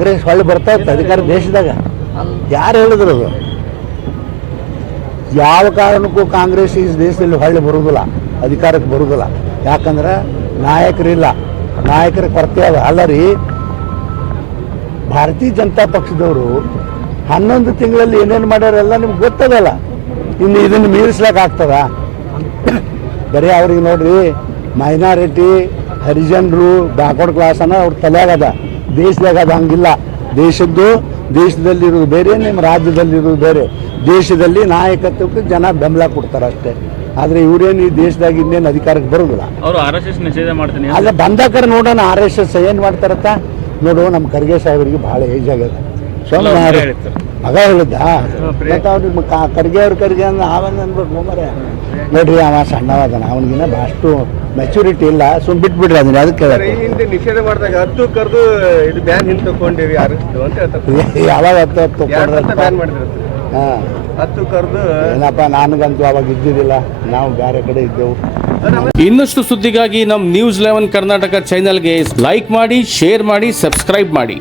ಕಾಂಗ್ರೆಸ್ ಹೊಳ್ಳಿ ಬರ್ತಾ ಇತ್ತು ಅಧಿಕಾರ ದೇಶದಾಗ. ಯಾರು ಹೇಳಿದ್ರು ಅದು? ಯಾವ ಕಾರಣಕ್ಕೂ ಕಾಂಗ್ರೆಸ್ ಈ ದೇಶದಲ್ಲಿ ಹೊಳ್ಳಿ ಬರುವುದಿಲ್ಲ, ಅಧಿಕಾರಕ್ಕೆ ಬರುವುದಿಲ್ಲ. ಯಾಕಂದ್ರೆ ನಾಯಕರಿಲ್ಲ, ನಾಯಕರ ಕೊರತೆ ಅದ. ಅಲ್ಲ ರೀ, ಭಾರತೀಯ ಜನತಾ ಪಕ್ಷದವರು 11 ತಿಂಗಳಲ್ಲಿ ಏನೇನು ಮಾಡ್ಯಾರೆಲ್ಲ ನಿಮ್ಗೆ ಗೊತ್ತದಲ್ಲ. ಇನ್ನು ಇದನ್ನು ಮೀರಿಸ್ಲಿಕ್ಕೆ ಆಗ್ತದ? ಬರೀ ಅವ್ರಿಗೆ ನೋಡ್ರಿ, ಮೈನಾರಿಟಿ, ಹರಿಜನರು, ಬ್ಯಾಕ್ವರ್ಡ್ ಕ್ಲಾಸ್ ಅನ್ನೋ ಅವ್ರ ತಲೆಯಾಗದ. ದೇಶದಾಗ ಅದು ಹಂಗಿಲ್ಲ. ದೇಶದಲ್ಲಿರೋದು ಬೇರೆ, ನಿಮ್ಮ ರಾಜ್ಯದಲ್ಲಿರೋದು ಬೇರೆ. ದೇಶದಲ್ಲಿ ನಾಯಕತ್ವಕ್ಕೆ ಜನ ಬೆಂಬಲ ಕೊಡ್ತಾರೆ ಅಷ್ಟೇ. ಆದರೆ ಇವರೇನು ಈ ದೇಶದಾಗ ಇನ್ನೇನು ಅಧಿಕಾರಕ್ಕೆ ಬರೋದಿಲ್ಲ. ಅವರು RSS ನಿಷೇಧ ಮಾಡ್ತೀನಿ ಅಲ್ಲ, ಬಂದಾಕರ ನೋಡೋಣ RSS ಏನು ಮಾಡ್ತಾರತ್ತ ನೋಡು. ನಮ್ಮ ಖರ್ಗೆ ಸಾಹೇಬರಿಗೆ ಭಾಳ ಏಜ್ ಆಗ್ಯದ. ಸೋಮಣ್ಣ ಮಗ ಹೇಳಿದ್ದ ಅವ್ರಿಗೆ ಖರ್ಗೆ ಅಂದ್ರೆ ಅವನ್ ಅನ್ಬೇಕು ಮರೆ. ನೋಡ್ರಿ, ಅವ ಸಣ್ಣವಾದನ, ಅವನಿಗಿನ್ನ ಅಷ್ಟು ಮೆಚುರಿಟಿ ಇಲ್ಲ. ಬಿಟ್ಬಿಡ್ರಿ ಅದನ್ನ. ಅದಕ್ಕೆ ನಿಷೇಧ ಮಾಡಿದಾಗ 10 ಕರೆದು ಇದು ಬ್ಯಾನ್ ಹಿಂದೆ ತಗೊಂಡಿವಿ ಯಾವಾಗ 10 ಬ್ಯಾನ್ ಮಾಡಿದ್ರು. ಹಾಂ, 10 ಕರೆದು ಏನಪ್ಪ, ನನಗಂತೂ ಅವಾಗ ಇದ್ದಿದ್ದಿಲ್ಲ, ನಾವು ಬೇರೆ ಕಡೆ ಇದ್ದೆವು. ಇನ್ನಷ್ಟು ಸುದ್ದಿಗಾಗಿ ನಮ್ಮ News 11 ಕರ್ನಾಟಕ ಚಾನೆಲ್ಗೆ ಲೈಕ್ ಮಾಡಿ, ಶೇರ್ ಮಾಡಿ, ಸಬ್ಸ್ಕ್ರೈಬ್ ಮಾಡಿ.